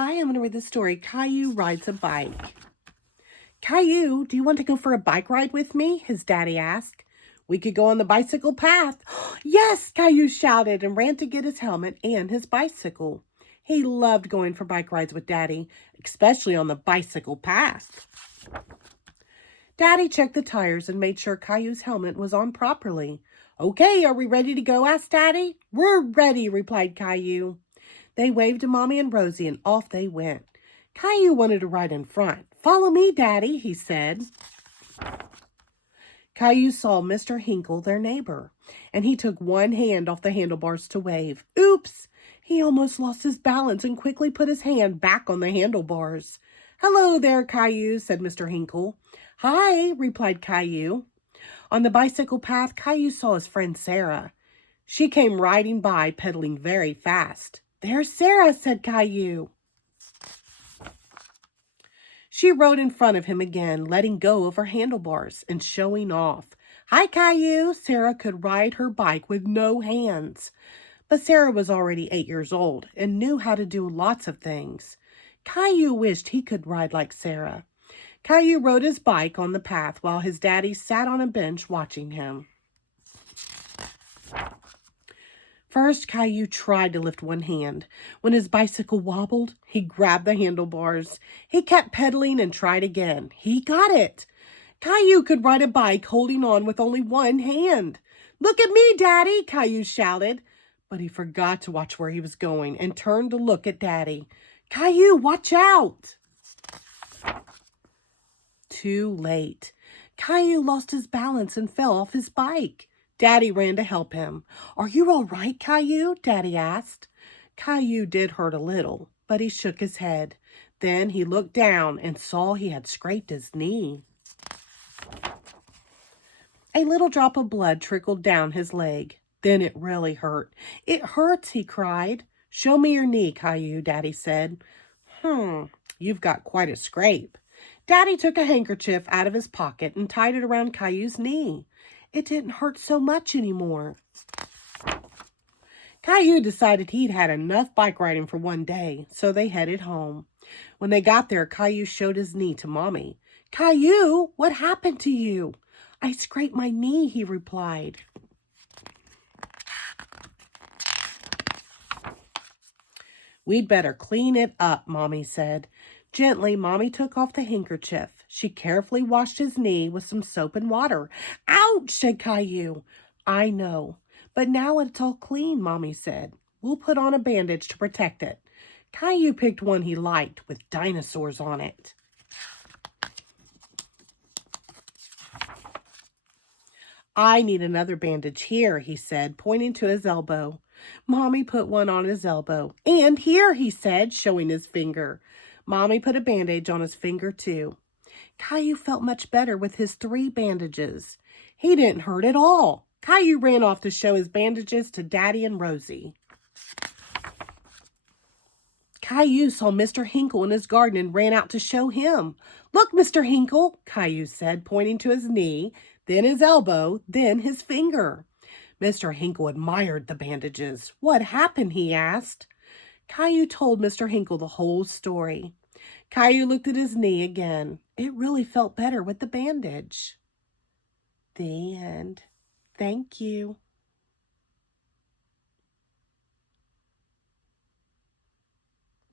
Hi, I'm going to read the story, Caillou Rides a Bike. Caillou, do you want to go for a bike ride with me? His daddy asked. We could go on the bicycle path. Yes, Caillou shouted and ran to get his helmet and his bicycle. He loved going for bike rides with Daddy, especially on the bicycle path. Daddy checked the tires and made sure Caillou's helmet was on properly. Okay, are we ready to go? Asked Daddy. We're ready, replied Caillou. They waved to Mommy and Rosie, and off they went. Caillou wanted to ride in front. Follow me, Daddy, he said. Caillou saw Mr. Hinkle, their neighbor, and he took one hand off the handlebars to wave. Oops! He almost lost his balance and quickly put his hand back on the handlebars. Hello there, Caillou, said Mr. Hinkle. Hi, replied Caillou. On the bicycle path, Caillou saw his friend Sarah. She came riding by, pedaling very fast. There's Sarah, said Caillou. She rode in front of him again, letting go of her handlebars and showing off. Hi, Caillou. Sarah could ride her bike with no hands. But Sarah was already 8 years old and knew how to do lots of things. Caillou wished he could ride like Sarah. Caillou rode his bike on the path while his daddy sat on a bench watching him. First, Caillou tried to lift one hand. When his bicycle wobbled, he grabbed the handlebars. He kept pedaling and tried again. He got it. Caillou could ride a bike holding on with only one hand. Look at me, Daddy, Caillou shouted. But he forgot to watch where he was going and turned to look at Daddy. Caillou, watch out! Too late. Caillou lost his balance and fell off his bike. Daddy ran to help him. Are you all right, Caillou? Daddy asked. Caillou did hurt a little, but he shook his head. Then he looked down and saw he had scraped his knee. A little drop of blood trickled down his leg. Then it really hurt. It hurts, he cried. Show me your knee, Caillou, Daddy said. You've got quite a scrape. Daddy took a handkerchief out of his pocket and tied it around Caillou's knee. It didn't hurt so much anymore. Caillou decided he'd had enough bike riding for one day, so they headed home. When they got there, Caillou showed his knee to Mommy. Caillou, what happened to you? I scraped my knee, he replied. We'd better clean it up, Mommy said. Gently, Mommy took off the handkerchief. She carefully washed his knee with some soap and water. Ouch, said Caillou. I know, but now it's all clean, Mommy said. We'll put on a bandage to protect it. Caillou picked one he liked with dinosaurs on it. I need another bandage here, he said, pointing to his elbow. Mommy put one on his elbow. And here, he said, showing his finger. Mommy put a bandage on his finger, too. Caillou felt much better with his 3 bandages. He didn't hurt at all. Caillou ran off to show his bandages to Daddy and Rosie. Caillou saw Mr. Hinkle in his garden and ran out to show him. Look, Mr. Hinkle, Caillou said, pointing to his knee, then his elbow, then his finger. Mr. Hinkle admired the bandages. What happened, he asked. Caillou told Mr. Hinkle the whole story. Caillou looked at his knee again. It really felt better with the bandage. The end. Thank you.